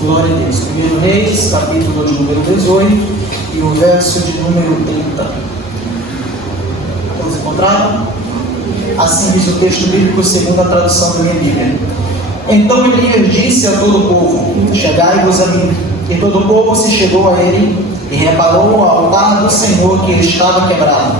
Glória a Deus. 1 Reis, capítulo de número 18 e o verso de número 30. Todos encontraram? Assim diz o texto bíblico segundo a tradução da minha Bíblia. Então Elias disse a todo o povo: chegai-vos a mim. E todo o povo se chegou a ele e reparou o altar do Senhor que estava quebrado.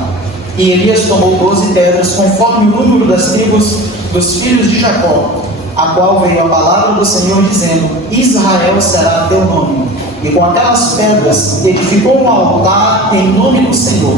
E Elias tomou 12 pedras, conforme o número das tribos dos filhos de Jacó, a qual veio a palavra do Senhor, dizendo: Israel será teu nome. E com aquelas pedras edificou um altar em nome do Senhor.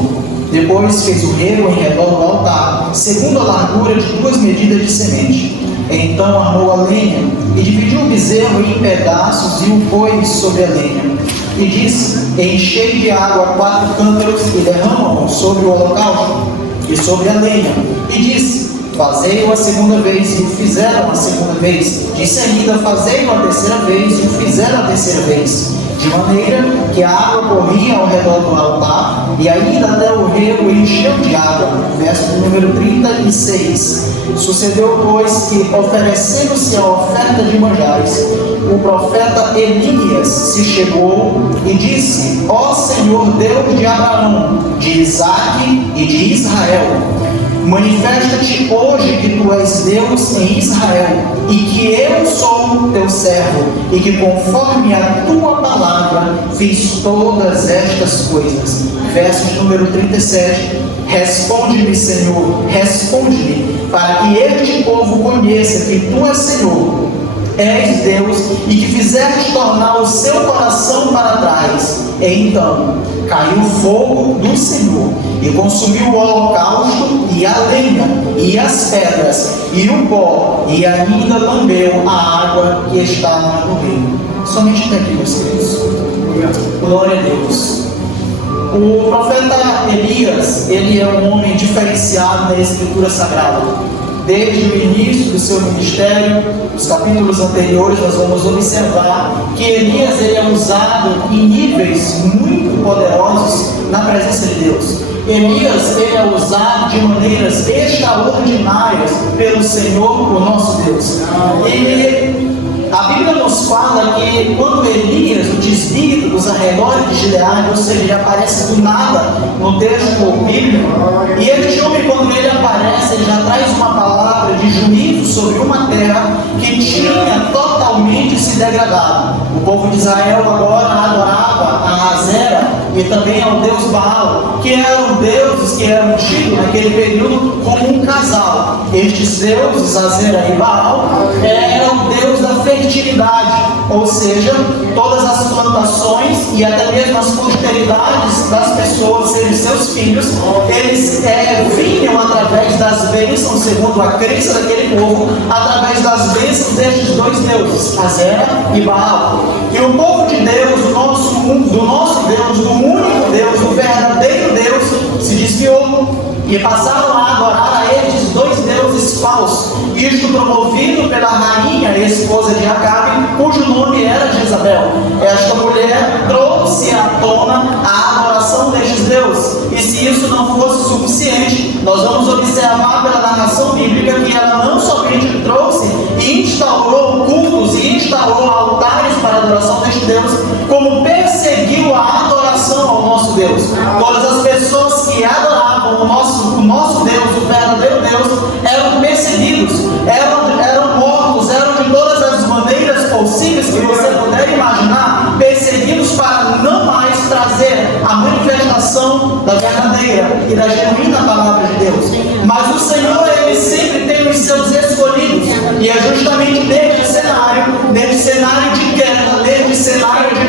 Depois fez o rego em redor do altar, segundo a largura de 2 medidas de semente. Então armou a lenha e dividiu o bezerro em pedaços e o pôs sobre a lenha. E disse: enchei de água 4 cântaros e derramam sobre o holocausto e sobre a lenha. E disse: fazei-o a segunda vez, e o fizeram a segunda vez. Disse ainda: fazei-o a terceira vez, e o fizeram a terceira vez. De maneira que a água corria ao redor do altar, e ainda até o rego encheu de água. Verso número 36. Sucedeu, pois, que, oferecendo-se a oferta de manjares, o profeta Elias se chegou e disse: ó Senhor Deus de Abraão, de Isaque e de Israel, manifesta-te hoje que tu és Deus em Israel, e que eu sou teu servo, e que conforme a tua palavra fiz todas estas coisas. Verso de número 37. Responde-me, Senhor, responde-me, para que este povo conheça que tu és Senhor, és Deus, e que fizeste tornar o seu coração para trás. E então caiu o fogo do Senhor e consumiu o holocausto e a lenha e as pedras e o pó, e ainda lambeu a água que estava no rio. Somente até aqui, meus queridos. Glória a Deus. O profeta Elias, ele é um homem diferenciado na Escritura Sagrada. Desde o início do seu ministério, nos capítulos anteriores, nós vamos observar que Elias ele é usado em níveis muito poderosos na presença de Deus. Elias ele é usado de maneiras extraordinárias pelo Senhor, o nosso Deus. A Bíblia nos fala que quando Elias, o tisbita dos arredores de Gileade, ou seja, ele aparece do nada no texto bíblico, e este homem, quando ele aparece, ele já traz uma palavra de juízo sobre uma terra que tinha totalmente se degradado. O povo de Israel agora adorava a Azera e também ao deus Baal, que eram deuses que eram tidos naquele período como um casal. Estes deuses, Azera e Baal, eram deus da fertilidade, ou seja, todas as plantações e até mesmo as posteridades das pessoas, sejam seus filhos, eles vinham através das bênçãos, segundo a crença daquele povo, através das bênçãos destes 2 deuses, Azera e Baal. E o povo de Deus, do nosso Deus, do único Deus, do verdadeiro Deus, se desviou e passaram a adorar a estes 2 deuses falsos. Isto promovido pela rainha, esposa de Acabe, cujo nome era Jezabel. Esta mulher trouxe à tona a adoração destes deuses. E se isso não fosse suficiente, nós vamos observar pela narração bíblica que ela não somente trouxe e instaurou cultos e instaurou altares para a adoração deste Deus, como perseguiu a adoração ao nosso Deus. Todas as pessoas que adoravam o nosso Deus, o verdadeiro Deus, eram perseguidos, eram mortos, eram de todas as maneiras possíveis que você puder imaginar, perseguidos para não mais trazer a manifestação da verdadeira e da genuína palavra de Deus. Mas o Senhor, ele sempre tem os seus escolhidos, e é justamente neste cenário de queda, neste cenário de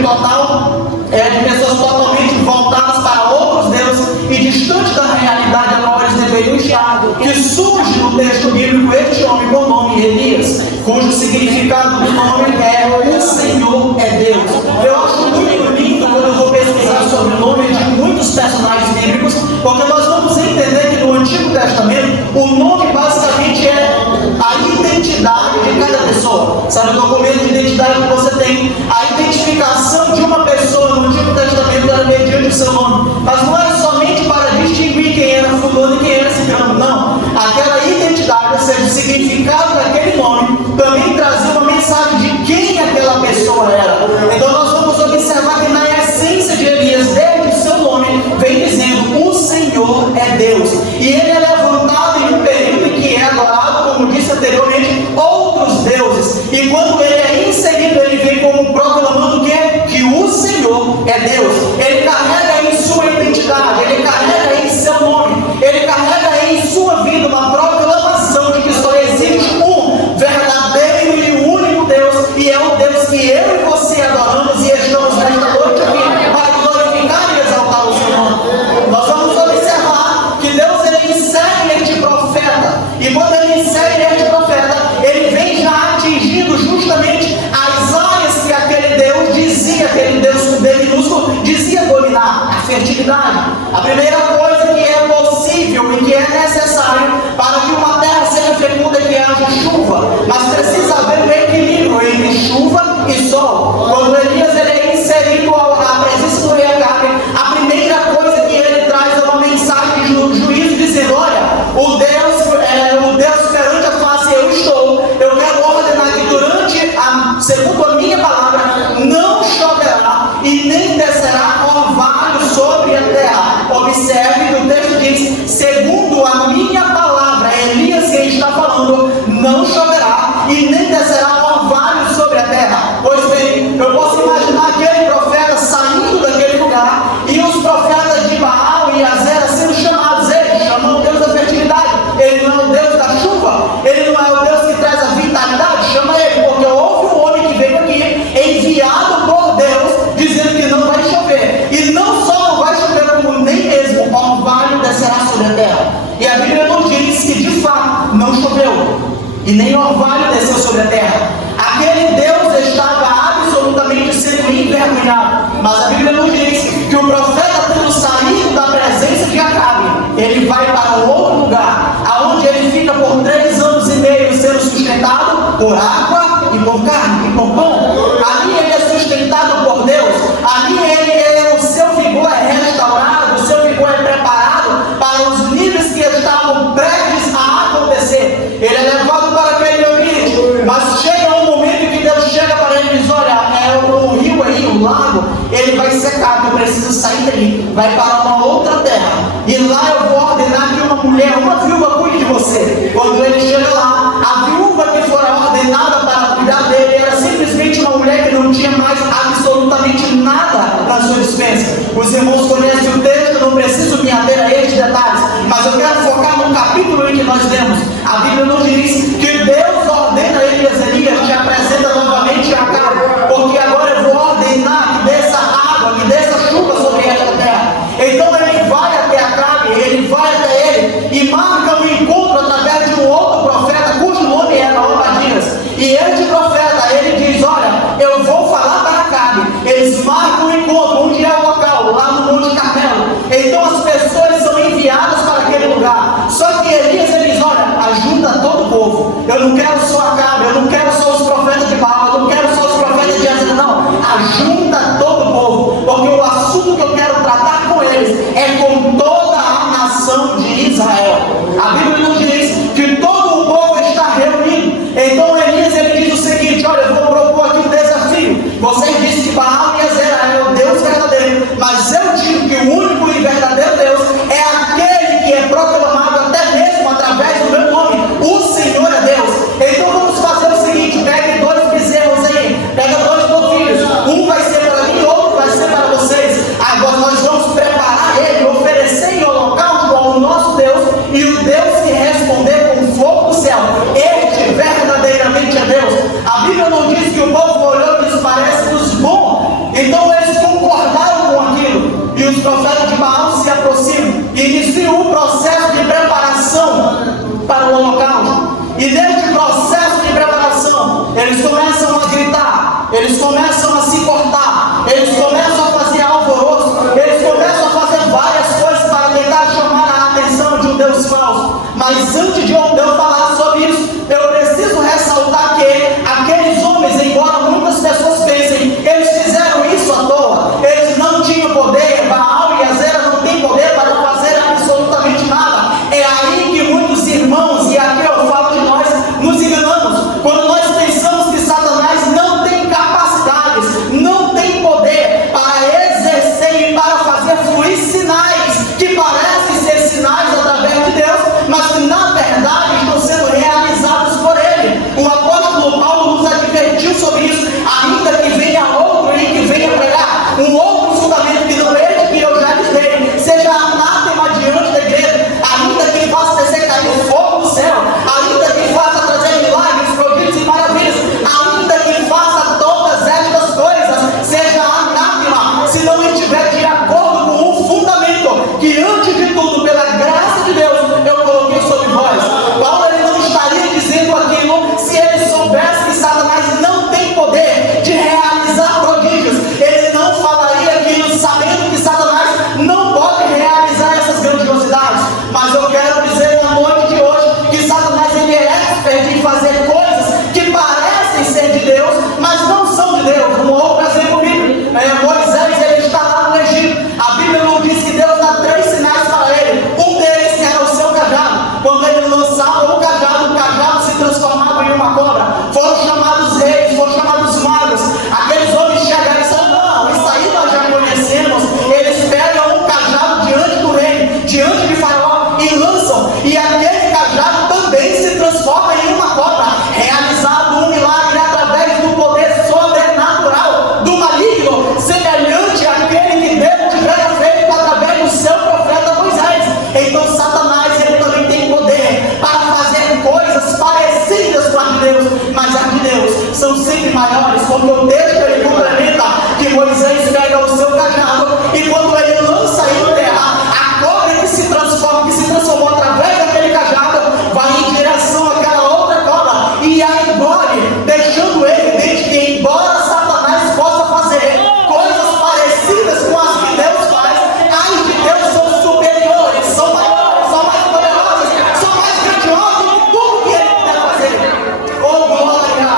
de pessoas totalmente voltadas para outros deuses e distante da realidade a qual eles deveriam estar, que surge no texto bíblico este homem com o nome Elias, cujo significado do nome é o Senhor é Deus. Eu acho muito lindo quando eu vou pesquisar sobre o nome de muitos personagens bíblicos, porque nós vamos entender que no Antigo Testamento o nome basicamente é a identidade de cada pessoa. Sabe o documento de identidade que você tem? A identificação de uma pessoa no Antigo Testamento era mediante o seu nome, mas não era somente para distinguir quem era fulano e quem era ciclano, não. Aquela identidade, ou seja, o significado daquele nome, também trazia uma mensagem de quem aquela pessoa era. é Deus. Ele carrega em sua identidade, ele carrega em seu nome, ele carrega em sua vida uma proclamação de que só existe um verdadeiro e único Deus, e é o Deus que eu e você adoramos e estamos nesta noite aqui para glorificar e exaltar o seu nome. Nós vamos observar que Deus ele insere este profeta, e quando ele insere este profeta, ele vem já atingindo justamente as áreas que aquele Deus dizia, aquele Deus minúsculo dizia dominar: a fertilidade. A primeira coisa que é possível e que é necessário para que uma terra seja fecunda é que haja chuva, mas precisa haver um equilíbrio entre chuva e sol. Quando Elias ele é inserido à presença do rei Acabe, a primeira coisa que ele traz é uma mensagem de juízo, dizendo: olha, o Deus perante a face eu estou, eu quero ordenar que segundo a minha palavra, não choverá e nem descerá orvalho sobre a terra. Observe que o texto diz: segundo a minha palavra. Elias quem está falando: não choverá e nem descerá orvalho sobre a terra. Pois bem, eu posso imaginar aquele profeta saindo daquele lugar e os profetas de Baal e Azera sendo chamados. Ele chamou o Deus da fertilidade, ele não é o Deus da chuva, ele não é o Deus que traz a vitalidade. Chama ele, porque houve um homem que veio aqui enviado por Deus dizendo que não vai chover, e não só não vai chover, como nem mesmo orvalho descerá sobre a terra. E a Bíblia nos diz que de fato não choveu e nem orvalho desceu sobre a terra. Aquele Deus estava absolutamente sendo envergonhado. Mas a Bíblia nos diz que o profeta, tendo saído da presença de Acabe, ele vai para um outro lugar, aonde ele fica por 3 anos e meio sendo sustentado por água e por carne e por pão. Ali ele é sustentado por Deus, ali o seu vigor é restaurado, o seu vigor é preparado para os níveis que estavam prestes a acontecer. Ele é levado para aquele ambiente, mas chega um momento em que Deus chega para ele e diz: olha, o rio aí, o lago, ele vai secar, eu preciso sair dali, vai para uma outra terra, e lá eu vou ordenar que uma mulher, uma viúva cuide de você. Quando ele chega lá, a viúva que fora ordenada para cuidar dele era simplesmente uma mulher que não tinha mais absolutamente nada na sua dispensa. Os irmãos conhecem o texto, eu não preciso me ater a estes detalhes, mas eu quero focar no capítulo em que nós lemos. A Bíblia nos diz que Deus ordena a Elias: te apresenta novamente a Acabe, porque agora eu vou ordenar que desça água, que desça chuva sobre esta terra. Então ele vai até Acabe, ele vai até ele e marca um encontro através de um outro profeta cujo nome era Obadias. E este profeta, ele diz: olha, eu vou falar para Acabe. Eles marcam um encontro, onde é o local? Lá no Monte Carmelo. Então as pessoas são enviadas para aquele lugar. Só que Elias ele diz: olha, ajuda todo o povo. Eu não quero só Acabe, eu não quero só os profetas de Baal, eu não quero só os profetas de Azera, não. Ajuda todo o povo, porque o assunto que eu quero tratar com eles é com toda a nação de Israel. A Bíblia nos diz que todo o povo está reunido. Então Elias ele diz o seguinte: olha, eu vou propor aqui um desafio. Vocês dizem que Baal e Azera é o Deus verdadeiro, mas eu digo que o único e verdadeiro Deus é aquele que é proclamado até mesmo através do meu nome. O Senhor é Deus. Então vamos fazer o seguinte: pegue 2 bezerros aí, pega 2 novilhos, um vai ser para mim, outro vai ser para vocês. Agora nós vamos preparar ele, oferecer em holocausto ao nosso Deus, e o Deus que responder com fogo do céu, este verdadeiramente é Deus. A Bíblia não diz que o povo olhou e lhes parece-nos bom, então eles concordaram com aquilo, e os profetas de Baal se aproximam e iniciam o processo de preparação para o holocausto. E neste processo de preparação, eles começam a gritar, eles começam a se cortar, eles começam a fazer alvoroço, eles começam a fazer várias coisas para tentar chamar a atenção de um Deus falso. Mas antes de eu falar sobre isso, eu preciso ressaltar que aqueles homens, embora muitas pessoas pensem, eles fizeram isso à toa, eles não tinham poder. Baal e Azera não têm poder para fazer absolutamente nada. É aí que muitos irmãos, e aqui eu falo de nós, nos enganamos quando nós pensamos que Satanás não tem capacidades maiores, porque o texto ele complementa que Moisés pega o seu cajado e quando ele lança em terra, a cobra que se transformou através daquele cajado, vai em direção àquela outra cobra e a engole, deixando evidente que embora Satanás possa fazer coisas parecidas com as que Deus faz, as de Deus são superiores, são maiores, são mais poderosas, são mais grandiosas do que tudo que ele puder fazer. Oh, glória!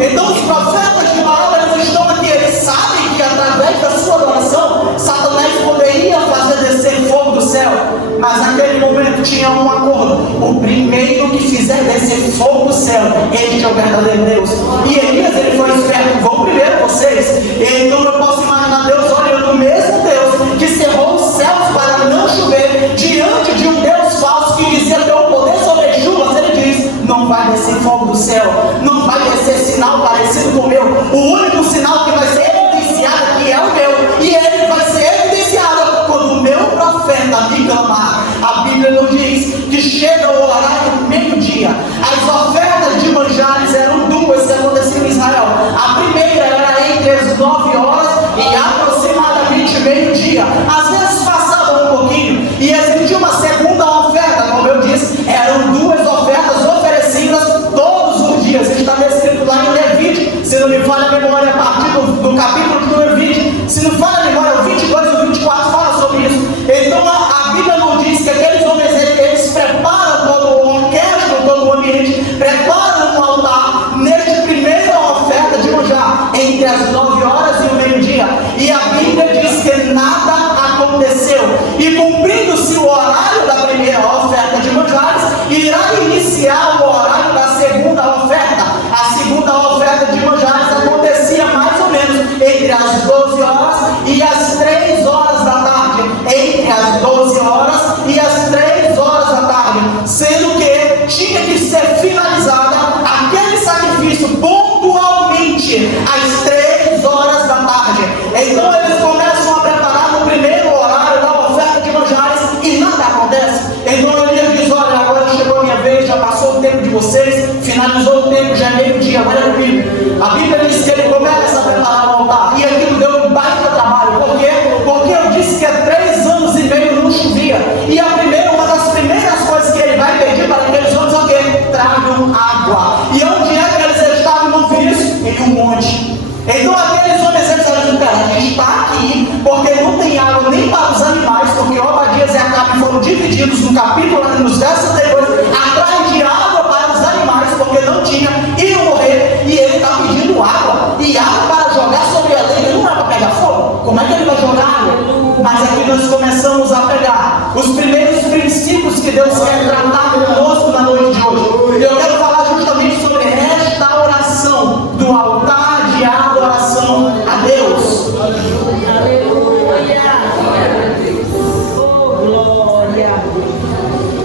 Então os profetas de Baal, eles estão aqui, eles sabem que através da sua adoração, Satanás poderia fazer descer fogo do céu, mas naquele momento tinha um acordo: o primeiro que fizer descer fogo do céu, este é o verdadeiro Deus. E Elias, ele foi esperto: vão primeiro vocês. Então eu posso imaginar Deus olhando o mesmo Deus que cerrou os céus para não chover, diante de um Deus falso que dizia ter o poder sobre as chuvas. Ele diz: não vai descer fogo do céu, não vai descer sinal parecido com o meu. O único sinal que vai ser evidenciado aqui é o meu, e ele vai ser evidenciado quando o meu profeta me clamar. A Bíblia nos diz que chega o horário do meio-dia. As ofertas de manjares eram duas que aconteciam em Israel. A primeira era entre as 9 horas e aproximadamente meio-dia. Às vezes passava um pouquinho e existia uma segunda oferta. Como eu disse, eram duas ofertas oferecidas todos os dias. Está descrito lá em Levítico, se não me falha a memória, a partir do capítulo de número 20. Se não falha a memória, o 22 e o 24 fala sobre isso. Então a Bíblia nos diz que aqueles homens, eles preparam todo o orquestra, todo o ambiente, preparam um altar neste primeira oferta de manjar, entre as 9 horas e o meio-dia. E a Bíblia diz que nada aconteceu. E cumprindo-se o horário da primeira oferta de manjares, irá iniciar o horário da segunda oferta. A segunda oferta de manjares acontecia mais ou menos entre as 12 horas e as 3 horas da tarde. Entre as 12 horas e as 3 horas da tarde. Sendo que tinha que ser finalizada aquele sacrifício pontualmente às 3 horas da tarde. Então eles começam a preparar no primeiro horário da oferta de manjares e nada acontece. Então ele diz: olha, agora chegou a minha vez, já passou o tempo de vocês, finalizou o tempo, já é meio-dia. Olha comigo. A Bíblia diz que ele começa a preparar o altar e aquilo deu um baita trabalho. Por quê? Porque eu disse que há 3 anos e meio não chovia. E uma das primeiras coisas que ele vai pedir para aqueles homens é o quê? Tragam água. E onde é que eles estavam no isso? Em um monte. Então aqueles homens, eles disseram: cara, a gente está aqui porque não tem água nem para os animais, porque Obadias e Acabe foram divididos no capítulo, nos versos anteriores, atrás de água para os animais, porque não tinha, iam morrer, e ele está pedindo água. E água para jogar sobre a lenha não é para pegar fogo. Como é que ele vai jogar água? Mas aqui nós começamos a pegar os primeiros princípios que Deus quer tratar conosco na noite de hoje. Eu quero falar justamente sobre restauração do altar de adoração a Deus.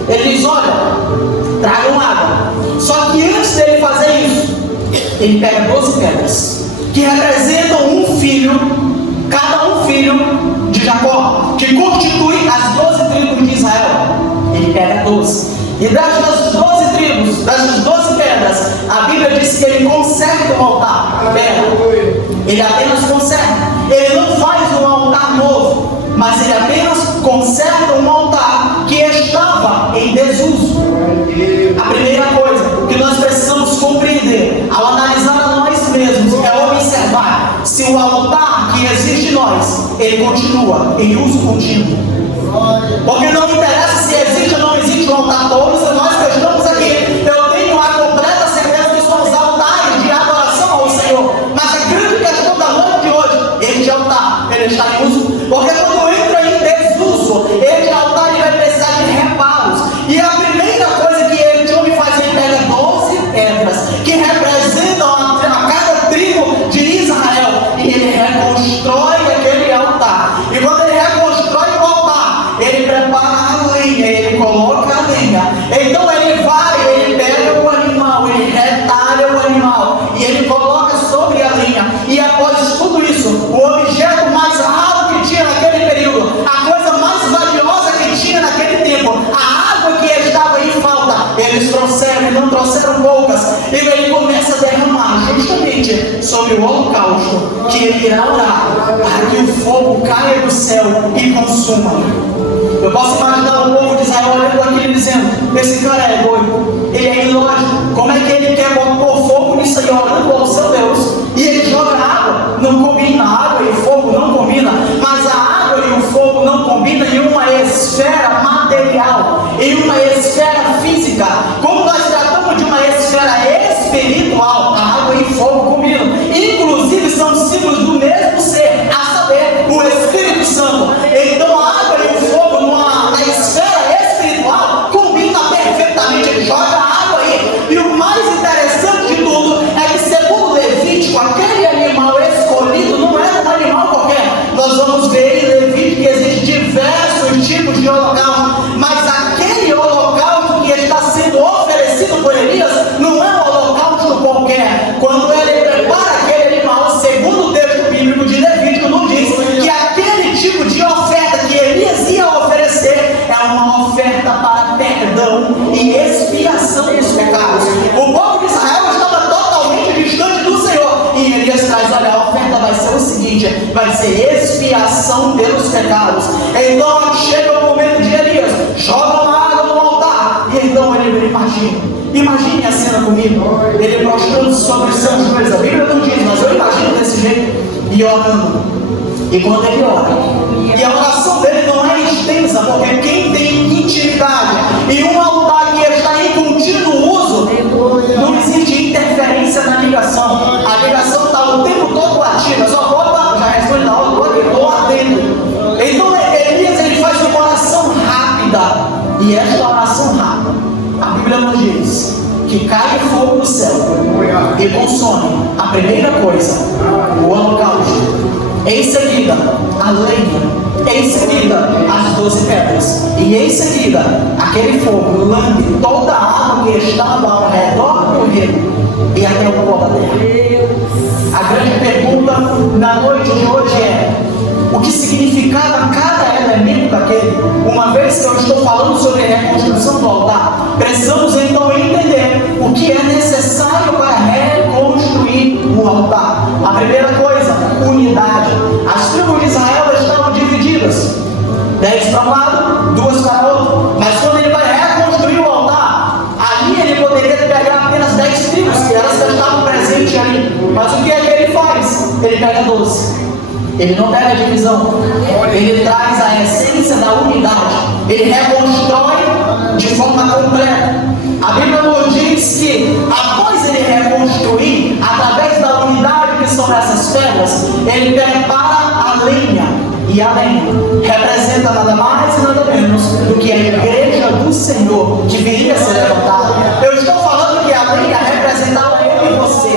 Ele diz: olha, tragam água. Só que antes dele fazer isso, ele pega 12 pedras que representam um filho, cada um filho de Jacó, que constitui as 12 tribos de Israel. Ele pega 12. E destas 12 tribos, dessas 12 pedras, a Bíblia diz que ele conserta o altar. Ele apenas conserta. Ele não faz um altar novo, mas ele apenas conserta um altar que estava em desuso. A primeira coisa que nós precisamos compreender ao analisar a nós mesmos é observar se o altar que existe em nós, ele continua em uso contínuo. Porque não interessa se existe ou não existe um altar, todos nós que estamos aqui, eu tenho a completa certeza que somos altares de adoração ao Senhor. Mas a grande questão da noite de hoje, este altar, ele está em uso, porque quando entra em desuso, este altar ele vai precisar de reparos. E a primeira coisa que este homem faz, ele pega 12 pedras que representam a cada tribo de Israel e ele reconstrói aquele altar. E quando ele reconstrói o altar, ele prepara a lenha, ele coloca a lenha. Então ele vai, ele pega o animal, ele retalha o animal e ele coloca sobre a lenha. E após tudo isso, o objeto mais raro que tinha naquele o holocausto, que ele irá orar para que o fogo caia do céu e consuma. Eu posso imaginar o povo de Israel olhando aquilo e dizendo: esse cara é doido, ele é ilógico, como é que ele quer pôr fogo nisso aí, orando ao seu Deus, e ele joga água? Não combina, água e fogo não combina, mas a água e o fogo não combinam em uma esfera material, em uma esfera física. Como nós tratamos de uma esfera espiritual, a água e fogo combinam, inclusive são símbolos do mesmo ser, a saber, o Espírito Santo. Então a água e o fogo na esfera espiritual combinam perfeitamente. Ele joga água aí, e o mais interessante de tudo é que, segundo Levítico, aquele animal escolhido não é um animal qualquer. Nós vamos ver em Levítico que existem diversos tipos de holocausto, mas aquele holocausto que está sendo oferecido por Elias não é um holocausto qualquer. Quando ele prepara aquele animal, segundo o texto bíblico de Levítico, não diz que aquele tipo de oferta que Elias ia oferecer é uma oferta para perdão e expiação dos pecados. O povo de Israel estava totalmente distante do Senhor, e Elias traz: olha, a oferta vai ser o seguinte, vai ser expiação pelos pecados. Então chega o momento de Elias, joga uma água no altar, e então ele imagine a cena comigo, ele prostrando sobre os seus joelhos. A Bíblia não diz, mas eu imagino desse jeito, e orando. E quando ele ora, e a oração dele não é extensa, porque quem tem intimidade e um altar que está em contínuo uso, não existe interferência na ligação. A ligação está o tempo todo ativa, só volta, já responde na hora, estou atento. Então Elias, ele faz uma oração rápida, e esta oração rápida, a Bíblia nos diz que cai fogo do céu e consome a primeira coisa, o holocausto, em seguida a lenha, em seguida as 12 pedras, e em seguida aquele fogo lambe toda a água que estava ao redor do rio e até o pó da terra. A grande pergunta na noite de hoje é: o que significava cada elemento daquele? Uma vez que eu estou falando sobre a reconstrução do altar, precisamos então entender o que é necessário para reconstruir o altar. A primeira coisa, unidade. As tribos de Israel estavam divididas, 10 para um lado, 2 para o outro, mas quando ele vai reconstruir o altar, ali ele poderia pegar apenas 10 tribos, que elas já estavam presentes ali. Mas o que é que ele faz? Ele pega 12. Ele não pega a divisão, ele traz a essência da unidade, ele reconstrói de forma completa. A Bíblia nos diz que após ele reconstruir, através da unidade que são essas pedras, ele prepara a lenha, e a lenha representa nada mais e nada menos do que a igreja do Senhor que viria a ser levantada. Eu estou falando que a lenha representava eu e você.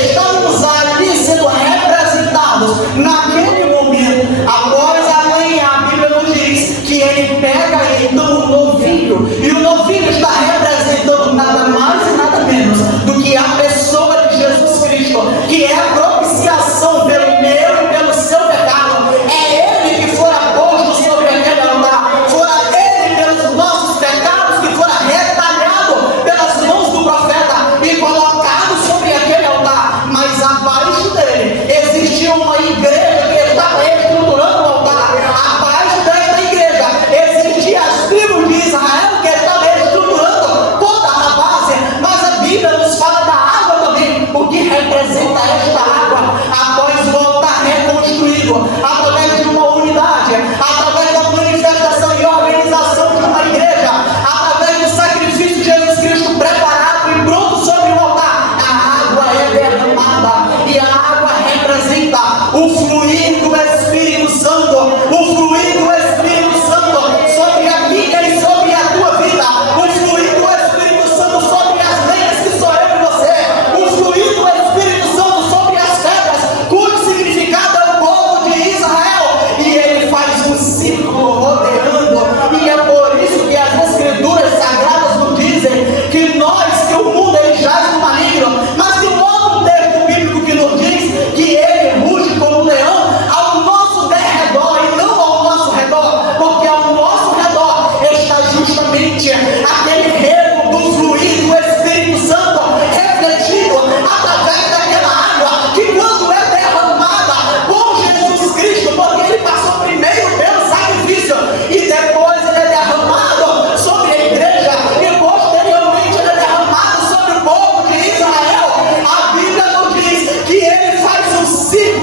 Estamos ali sendo representados naquele momento. Após a lenha, a Bíblia nos diz que ele pega então o novilho, e o novilho está representando nada mais e nada menos do que a pessoa de Jesus Cristo, que é a propiciação pelo meu e pelo seu pecado. É ele que fora posto sobre aquele altar, fora ele pelos nossos pecados que fora retalhado pelas mãos do profeta e colocado sobre aquele altar. Mas abaixo dele existia uma igreja que está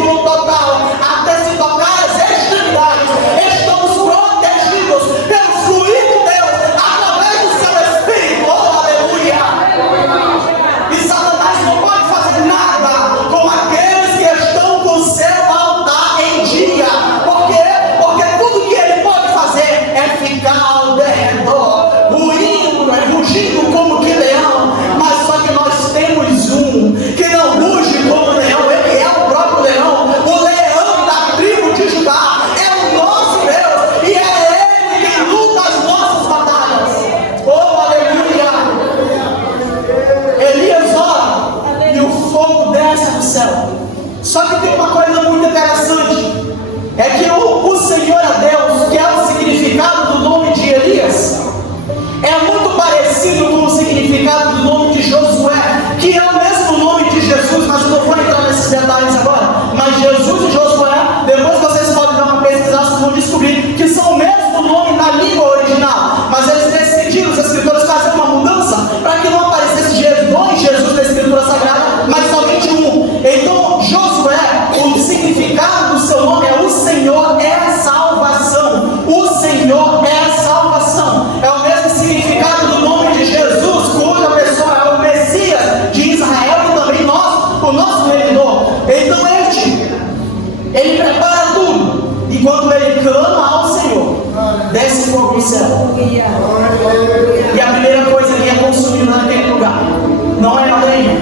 vínculo total até se tocar as extremidades. Estamos protegidos pelo fluir de Deus através do seu Espírito. Oh, aleluia! E Satanás não pode fazer nada com aqueles que estão com o seu altar em dia. Por quê? Porque tudo que ele pode fazer é ficar ao derredor, rugindo como que leão. Mas só que nós temos um que não ruge como leão, ele é o próprio leão, o leão da tribo de Judá, é o nosso Deus, e é ele quem luta as nossas batalhas. Oh, aleluia! Elias ora e o fogo desce do céu. Só que tem uma coisa muito interessante, é que o Senhor é Deus, que é o significado do nome de Elias, é muito parecido com o significado do nome de Josué, que é o mesmo nome de Jesus, mas eu não vou entrar nesses detalhes agora. Mas Jesus e Josué, depois vocês podem dar uma pesquisada, vocês vão descobrir que são o mesmo nome na língua original, mas eles decidiram, os escritores, fazer uma mudança para que não aparecesse dois Jesus na escritura sagrada, mas somente um. Então Josué, o significado do seu nome é: o Senhor é a salvação. O Senhor é a salvação. É o mesmo significado do nome de Jesus, cuja pessoa é o Messias de Israel e também nós, o nosso Redentor. Então ele prepara tudo, e quando ele clama ao Senhor, desce fogo do céu. E a primeira coisa que é consumida naquele lugar não é a lenha,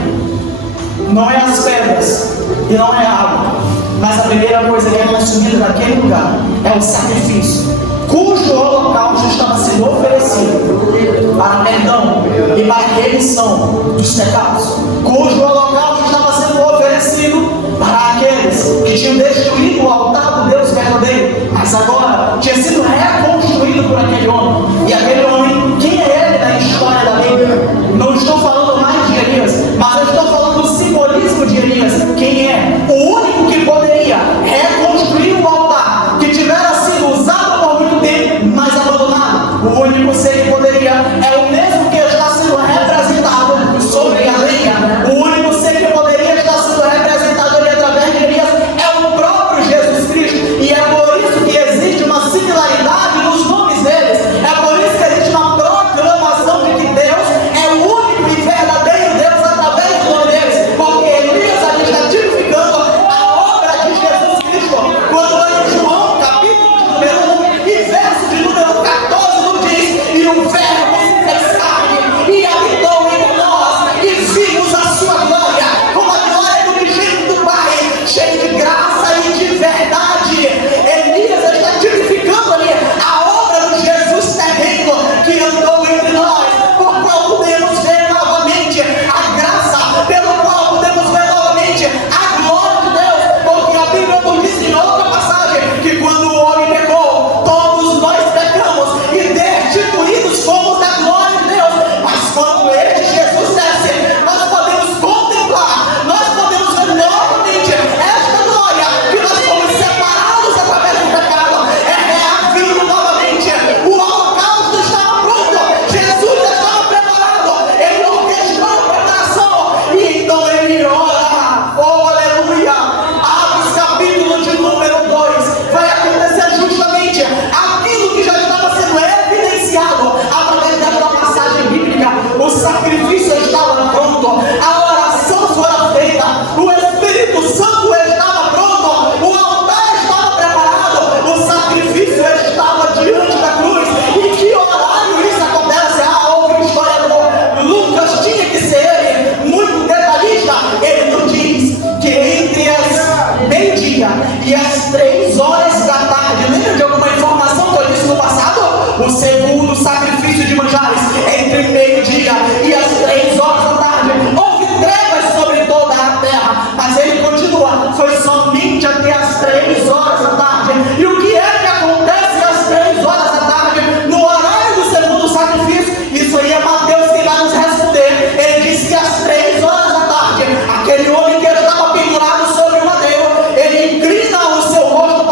não é as pedras e não é a água, mas a primeira coisa que é consumida naquele lugar é o sacrifício, cujo holocausto estava sendo oferecido para perdão e para remissão dos pecados, cujo holocausto estava sendo oferecido para aqueles que tinham destruído o altar do Deus verdadeiro, mas agora tinha sido reconstruído por aquele homem. E aquele homem, quem é ele na história da Bíblia? Não estou falando mais de Elias, mas eu estou falando do simbolismo de Elias. Quem é? O único que poderia reconstruir o altar que tivera sido usado por muito tempo, mas abandonado. O único ser que poderia é o mesmo que está sendo representado sobre a lenha. O único ser que poderia estar sendo representado ali através de Elias é o próprio Jesus Cristo. E é por isso que existe uma similaridade nos nomes deles. É por isso que existe uma proclamação de que Deus é o único e verdadeiro Deus através do nome deles. Porque Elias ali está tipificando a obra de Jesus Cristo. Quando lá em João, capítulo número 1 e verso de número 14, nos diz: e o verbo se fez carne e habitou entre nós, e vimos a sua glória, como a glória do unigênito do Pai, cheio de graça e de verdade. Elias está tipificando ali a obra do Jesus terreno que andou entre nós, por qual podemos ver novamente a graça, pelo qual podemos ver novamente a glória de Deus. Porque a Bíblia nos diz em outra passagem que quando o homem pecou, todos nós pecamos e destituídos fomos da glória de Deus. Mas quando este Jesus desce, nós podemos contemplar, nós podemos ver novamente esta glória, que nós fomos separados através do pecado, é reavindo novamente. O holocausto estava pronto, Jesus estava preparado, ele orquestrou a preparação, e então ele ora. Oh, aleluia! Atos capítulo de número 2, vai acontecer justamente aquilo que já estava sendo evidenciado através desta passagem bíblica. O sacrifício estava pronto, a oração foi feita, o Espírito Santo estava pronto, o altar estava preparado, o sacrifício estava diante da cruz. E que horário isso acontece? Houve um historiador, Lucas tinha que ser ele, muito detalhista. Ele nos diz que entre as meio-dia e as 3 horas da tarde, lembra de alguma informação que eu disse no passado? O segundo sacrifício de manjares, entre meio-dia e as 3 horas da tarde, houve trevas sobre toda a terra. Mas ele continua, foi somente até as 3 horas da tarde. E o que é que acontece às 3 horas da tarde, no horário do segundo sacrifício? Isso aí é Mateus que vai nos responder. Ele disse que às 3 horas da tarde, aquele homem que estava pendurado sobre o madeiro, ele inclina o seu rosto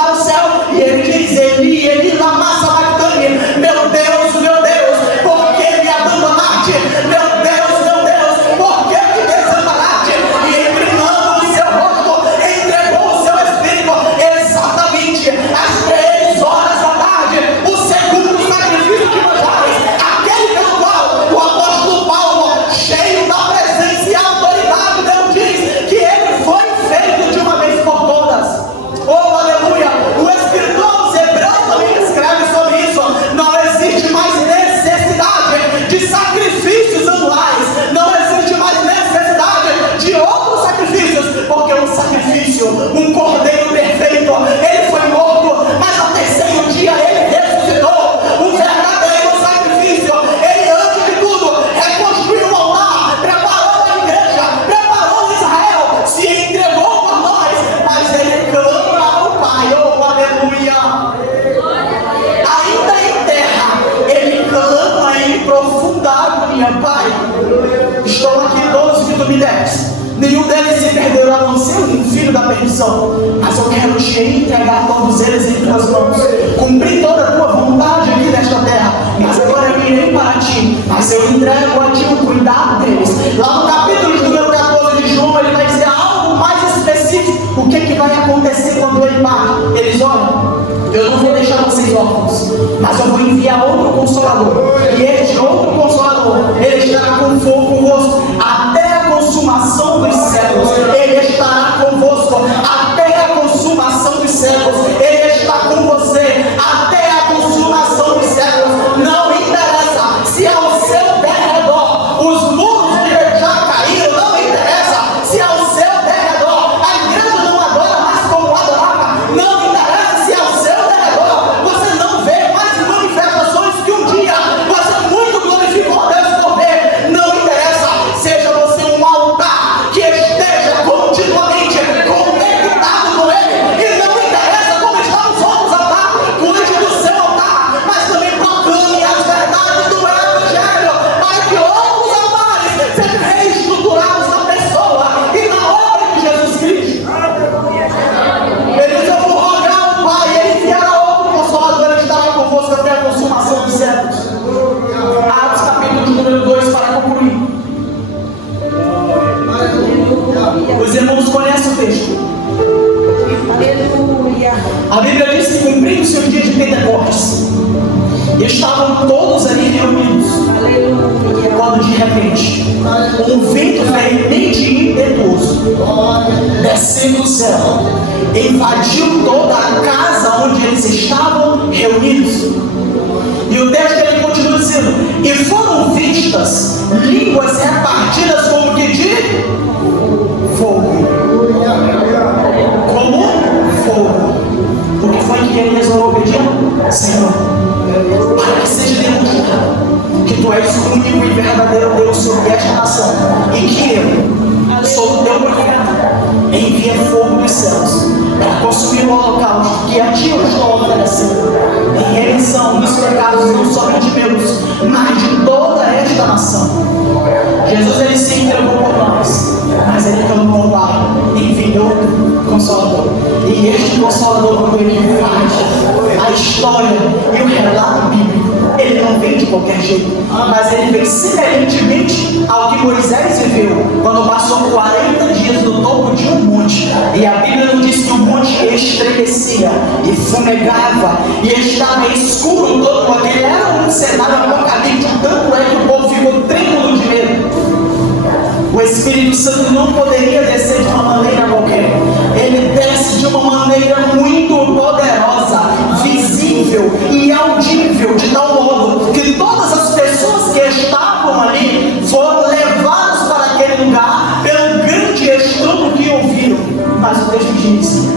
sacrifício, um cordeiro perfeito. Ele foi morto, mas ao terceiro dia ele ressuscitou. Um verdadeiro sacrifício. Ele, antes de tudo, reconstruiu o altar, preparou a igreja, preparou Israel, se entregou por nós, mas ele clama ao Pai, oh aleluia. Ainda em terra, ele clama em profunda agonia: Pai, estou aqui todos que tu me deste, nenhum deles se perderá, a não ser um filho da perdição, mas eu quero te entregar todos eles em tuas mãos, cumprir toda a tua vontade aqui nesta terra, mas agora eu irei para ti, mas eu entrego a ti o cuidado deles. Lá no capítulo de número 14 de João, ele vai dizer algo mais específico. O que vai acontecer quando ele parte? Eles olham: eu não vou deixar vocês órfãos, mas eu vou enviar outro Consolador, e este outro Consolador, ele estará convosco até a consumação dos séculos. Ele estará convosco até a consumação dos séculos. Ele está com você até a consumação dos séculos. Não interessa se ao seu derredor os muros de Jericó caíram, não interessa se ao seu derredor a igreja não adora mais como adorava, não interessa se ao seu derredor você não vê mais manifestações que um dia você muito glorificou Deus por ver. Não interessa, seja você um altar que esteja continuamente conectado com Ele, e não interessa como estão os outros altares, cuide do seu altar, mas também proclame as verdades do Evangelho, para que outros altares sejam reestruturados na pessoa e na obra de Jesus Cristo. Ele diz: eu vou rogar ao Pai, Ele enviará outro Consolador, Ele estará convosco até a consumação dos séculos. Atos capítulo de número 2, para concluir. Os irmãos conhecem o texto. Aleluia. A Bíblia diz que cumprindo-se o dia de Pentecostes, estavam todos ali reunidos, Aleluia. quando de repente um vento veemente e impetuoso descendo do céu invadiu toda a casa onde eles estavam reunidos. E o texto ele continua dizendo: e foram vistas línguas repartidas como que de fogo. Como fogo. O que foi que ele orou pedindo? Senhor, para que seja demonstrado que tu és o único e verdadeiro Deus sobre esta nação, e que eu sou o teu profeta, envia fogo dos céus para consumir o holocausto que a ti eu estou oferecendo, em remissão dos pecados não somente meus, mas de toda esta nação. Jesus ele se entregou por nós, mas ele clamou ao Pai: envie outro Consolador. E este Consolador, quando ele faz a história e o relato bíblico, ele não vem de qualquer jeito, mas ele vem semelhantemente ao que Moisés viveu quando passou 40 dias no topo de um monte. E a Bíblia não diz que o monte estremecia e fumegava e estava escuro todo aquele. Era um cenário apocalíptico, tanto é que o povo ficou trêmulo de medo. O Espírito Santo não poderia descer de uma maneira qualquer. Ele desce de uma maneira muito poderosa, visível e audível, de tal modo que todas as pessoas que estavam ali foram levadas para aquele lugar pelo grande estrondo que ouviram. Mas o texto diz: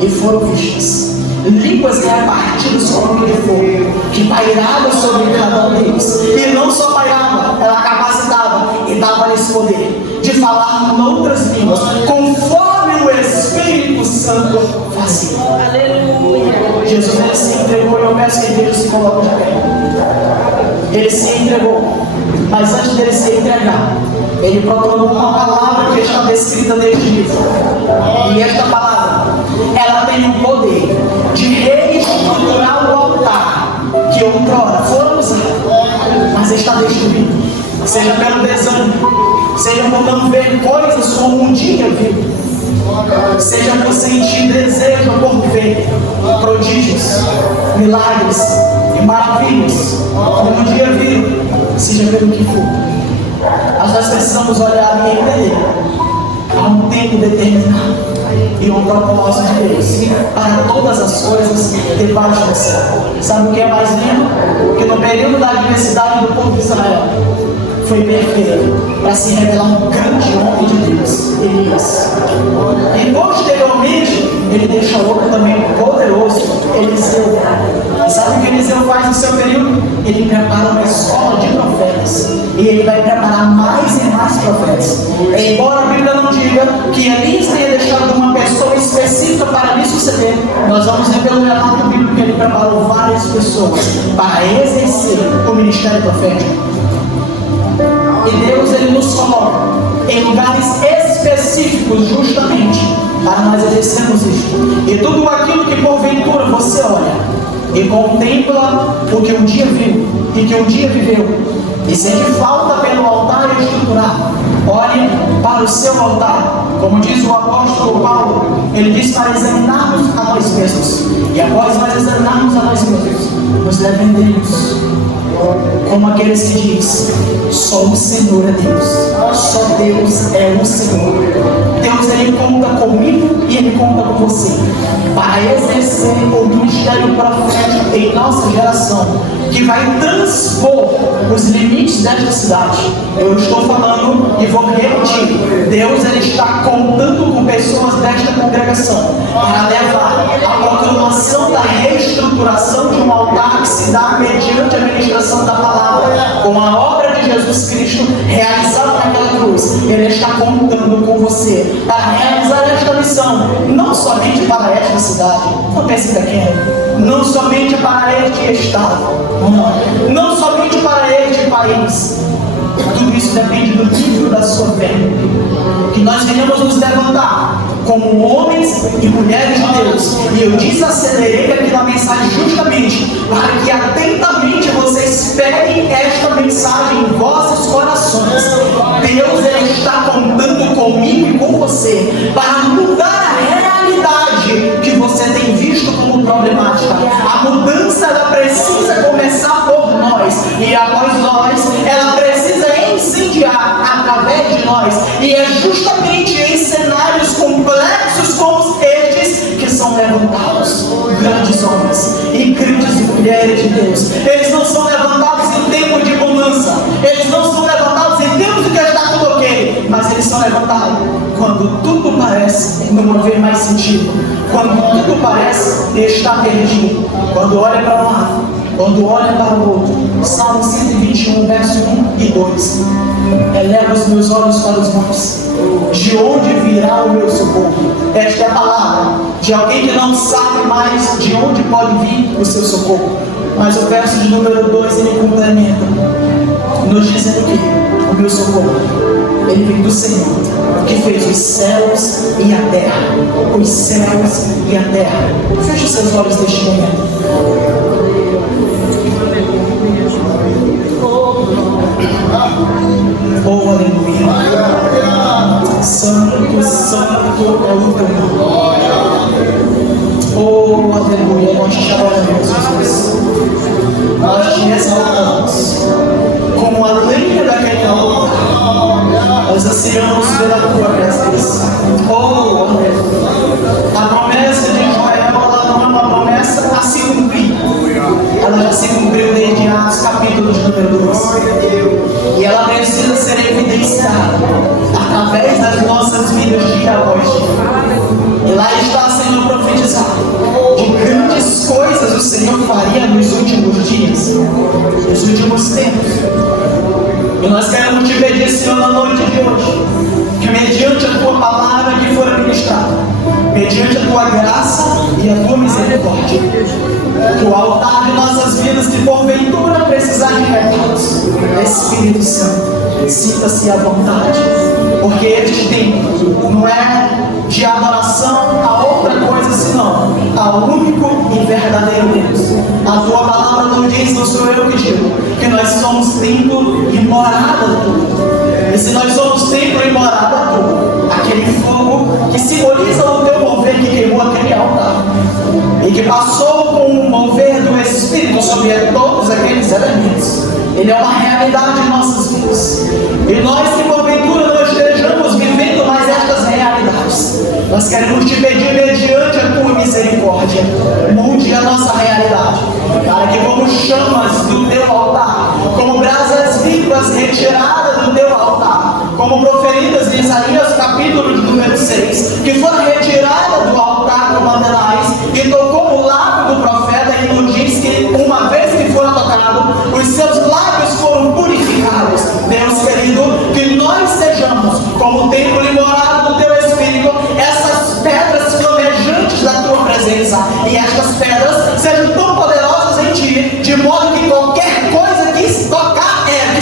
e foram vistas línguas repartidas como de fogo, que pairava sobre cada um deles. E não só pairava, ela capacitava e dava-lhes poder de falar noutras línguas, conforme o Espírito Santo fazia. Aleluia. Jesus ele se entregou, e eu peço que a igreja se coloque de pé. Ele se entregou, mas antes dele se entregar, ele proclamou uma palavra que está descrita neste livro. E esta palavra, ela tem o poder de reestruturar o altar que outrora foram usados, mas está destruído. Seja pelo desânimo, seja por não ver coisas como um dia viu, seja por sentir desejo por ver prodígios, milagres e maravilhas como um dia viu, seja pelo que for. Mas nós precisamos olhar e entender: há um tempo determinado e um propósito de Deus para todas as coisas debaixo do céu. Sabe o que é mais lindo? Que no período da adversidade do povo de Israel foi perfeito para se revelar um grande homem de Deus, Elias. E posteriormente, ele deixa outro também poderoso, Eliseu. E sabe o que Eliseu faz no seu período? Ele prepara uma escola de profetas. E ele vai preparar mais e mais profetas. Embora a Bíblia não diga que Elias tenha deixado uma pessoa específica para lhe suceder, nós vamos ver pelo relato bíblico que ele preparou várias pessoas para exercer o ministério profético. E Deus, ele nos coloca em lugares específicos justamente para nós exercermos isso. E tudo aquilo que porventura você olha e contempla o que um dia viu e que um dia viveu e sente falta pelo altar estruturado, olhe para o seu altar. Como diz o apóstolo Paulo, ele diz para examinarmos a nós mesmos. E após nós examinarmos a nós mesmos, nos defendemos como aqueles que diz: só o Senhor é Deus, só Deus é o Senhor. Deus, ele conta comigo e ele conta com você para exercer o ministério profético em nossa geração, que vai transpor os limites desta cidade. Eu estou falando e vou repetir: Deus, ele está contando com pessoas desta congregação para levar a proclamação da reestruturação de um altar que se dá mediante a ministração da palavra, com a obra de Jesus Cristo realizada naquela cruz. Ele está contando com você para realizar esta missão, não somente para esta cidade, não pense pequeno, não somente para este estado, não somente para este país. Tudo isso depende do nível da sua fé. Que nós venhamos nos levantar como homens e mulheres de Deus. E eu desacelerei aqui na mensagem justamente para que atentamente vocês peguem esta mensagem em vossos corações. Deus, ele está contando comigo e com você para mudar a realidade que você tem visto como problemática. A mudança, ela precisa começar por nós, e após nós ela precisa incendiar através de nós. E é justamente em cenários complexos como estes que são levantados grandes homens e grandes mulheres de Deus. Eles não são levantados em tempo de bonança, eles não são levantados em tempo de que está tudo ok, mas eles são levantados quando tudo parece não haver mais sentido, quando tudo parece estar perdido, quando olha para um lado, quando olha para o outro. Salmo 121, verso 1 e 2. Eleva os meus olhos para os montes, de onde virá o meu socorro? Esta é a palavra de alguém que não sabe mais de onde pode vir o seu socorro. Mas o verso de número 2, ele complementa, nos dizendo que o meu socorro, ele vem do Senhor, que fez os céus e a terra. Os céus e a terra. Feche os seus olhos neste momento. Oh, aleluia. Santo, santo é o teu nome. Oh, aleluia. Nós te adoramos, Jesus. Nós te exaltamos como a lenha daquele altar. Nós ansiamos pela tua presença. Oh, aleluia. A promessa de Israel, ela não é uma promessa a se cumprir. Ela já se cumpriu desde Atos capítulo de número 2. E ela precisa ser evidenciada através das nossas vidas dia após dia. E lá está sendo profetizado de grandes coisas o Senhor faria nos últimos dias, nos últimos tempos. E nós queremos te pedir, Senhor, na noite de hoje, que mediante a tua palavra que for ministrada, mediante a tua graça e a tua misericórdia, que o altar de nossas vidas, que porventura precisar de recados, Espírito Santo, sinta-se à vontade, porque este tempo não é de adoração a outra coisa senão ao único e verdadeiro Deus. A tua palavra não diz, não sou eu que digo, que nós somos templo e morada tua. E se nós somos templo e morada tua, aquele fogo que simboliza o teu mover que queimou aquele altar e que passou com o mover do Espírito sobre todos aqueles elementos, ele é uma realidade em nossas vidas. E nós que porventura não estejamos vivendo mais estas realidades, nós queremos te pedir, mediante a tua misericórdia, mude a nossa realidade, para que como chamas do teu altar, como brasas vivas retiradas do teu altar, como proferidas em Isaías capítulo de número 6, que foram retiradas do altar como Adonais, e tocou o lábio do profeta, e nos diz que uma vez que foram tocados, os seus lábios foram purificados. Deus querido, que nós sejamos como o templo imorado do teu Espírito, essas pedras flamejantes da tua presença, e estas pedras sejam tão poderosas em ti, de modo que qualquer coisa que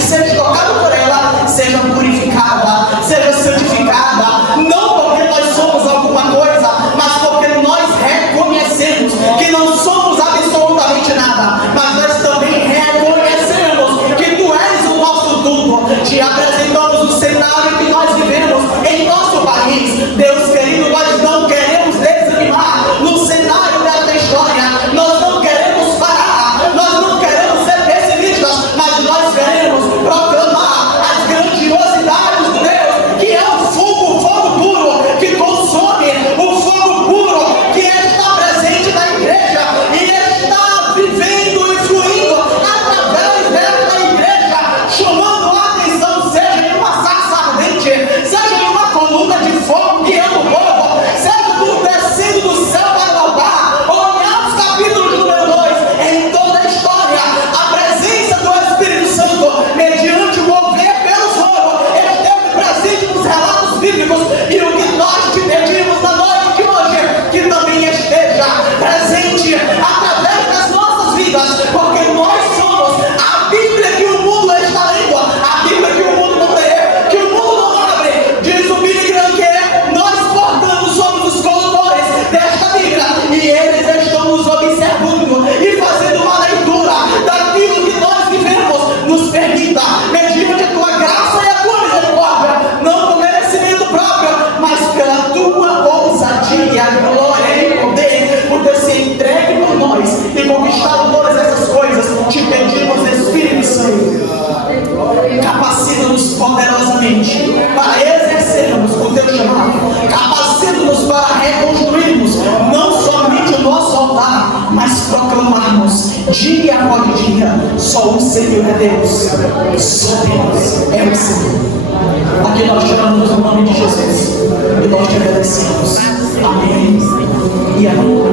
seja tocada por ela, seja purificada, seja santificada, não porque nós somos alguma coisa, mas porque nós reconhecemos que não somos absolutamente nada, mas nós também reconhecemos que tu és o nosso tudo. Te apresentamos o cenário que nós vivemos em nosso país. Deus querido, nós não queremos desanimar no cenário dessa história, nós não queremos parar, nós não queremos ser pessimistas, mas nós queremos proclamar as grandiosidades de Deus, que é o fogo puro, que consome, o fogo puro que está presente na igreja e está vivendo e fluindo através dessa igreja, chamando a atenção, seja em uma sarça ardente, seja em uma coluna de fogo que ama o povo, seja do descendo do céu para o altar, ou em Atos capítulo número 2, em toda a história, a presença do Espírito Santo, mediante o mover pelo fogo, ele esteve presente nos relatos bíblicos, e o que nós te pedimos na noite de hoje, que também esteja presente através das nossas vidas, porque nós somos a Bíblia que o mundo está lendo, a Bíblia que o mundo não lê, que o mundo não abre. Diz o Billy Graham que nós, portanto, somos os condutores desta Bíblia, e eles estão nos observando e fazendo uma leitura daquilo que nós vivemos. Nos permita, mediante a tua graça e a tua misericórdia, não por merecimento próprio, mas pela tua ousadia, glória e poder, por ter se entregue por nós e conquistado todas essas coisas. Te pedimos, Espírito Santo, capacita-nos poderosamente para exercermos o teu chamado, capacita-nos para reconstruirmos não somente o nosso altar, mas proclamarmos dia após dia: só o Senhor é Deus, só Deus é o Senhor. Aqui nós chamamos o nome de Jesus e nós te agradecemos. Amém e amém.